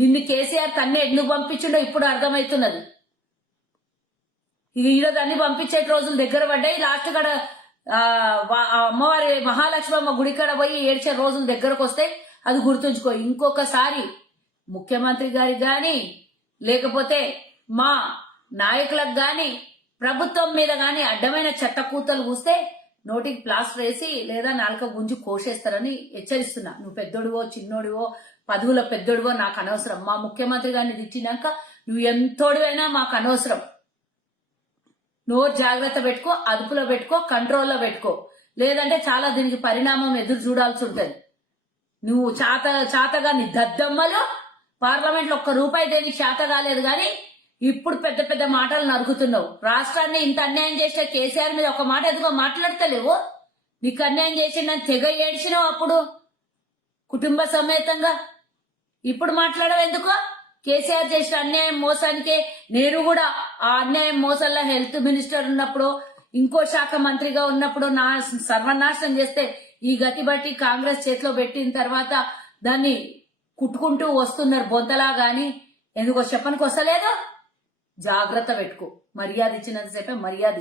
నిన్ను కేసీఆర్ కన్నే ఎందుకు పంపించిండో ఇప్పుడు అర్థమవుతున్నది. ఈరోజు అన్ని పంపించే రోజులు దగ్గర పడ్డాయి. లాస్ట్ కాడ అమ్మవారి మహాలక్ష్మమ్మ గుడికాడ పోయి ఏడ్చే రోజులు దగ్గరకు వస్తాయి. అది గుర్తుంచుకో. ఇంకొకసారి ముఖ్యమంత్రి గారికి గాని లేకపోతే మా నాయకులకు గాని ప్రభుత్వం మీద గాని అడ్డమైన చట్టకూతలు కూస్తే నోటికి ప్లాస్టర్ వేసి లేదా నాలుక గుంజి కోసేస్తారని హెచ్చరిస్తున్నా. నువ్వు పెద్దోడివో చిన్నోడివో పదవుల పెద్దోడివో నాకు అనవసరం. మా ముఖ్యమంత్రి గారిని తిట్టినాక నువ్వు ఎంతోడివైనా మాకు అనవసరం. నోరు జాగ్రత్త పెట్టుకో, అదుపులో పెట్టుకో, కంట్రోల్లో పెట్టుకో. లేదంటే చాలా దీనికి పరిణామం ఎదురు చూడాల్సి ఉంటది. నువ్వు చాతగాని దద్దమ్మలో పార్లమెంట్ లో ఒక్క రూపాయి దేనికి చేత కాలేదు గాని ఇప్పుడు పెద్ద పెద్ద మాటలు నరుకుతున్నావు. రాష్ట్రాన్ని ఇంత అన్యాయం చేసే కేసీఆర్ మీద ఒక మాట ఎందుకో మాట్లాడతలేవు. నీకు అన్యాయం చేసిందని తెగ ఏడ్చినావు అప్పుడు కుటుంబ సమేతంగా. ఇప్పుడు మాట్లాడవు ఎందుకో? కేసీఆర్ చేసిన అన్యాయం మోసానికే నేను కూడా ఆ అన్యాయం మోసంలో హెల్త్ మినిస్టర్ ఉన్నప్పుడు ఇంకో శాఖ మంత్రిగా ఉన్నప్పుడు నా సర్వనాశనం చేస్తే ఈ గతి బట్టి కాంగ్రెస్ చేతిలో పెట్టిన తర్వాత దాన్ని కుట్టుకుంటూ వస్తున్నారు బొంతలా గాని ఎందుకో చెప్పనికి వస్తలేదు. జాగ్రత్త పెట్టుకో. మర్యాద ఇచ్చినంతసేపే మర్యాద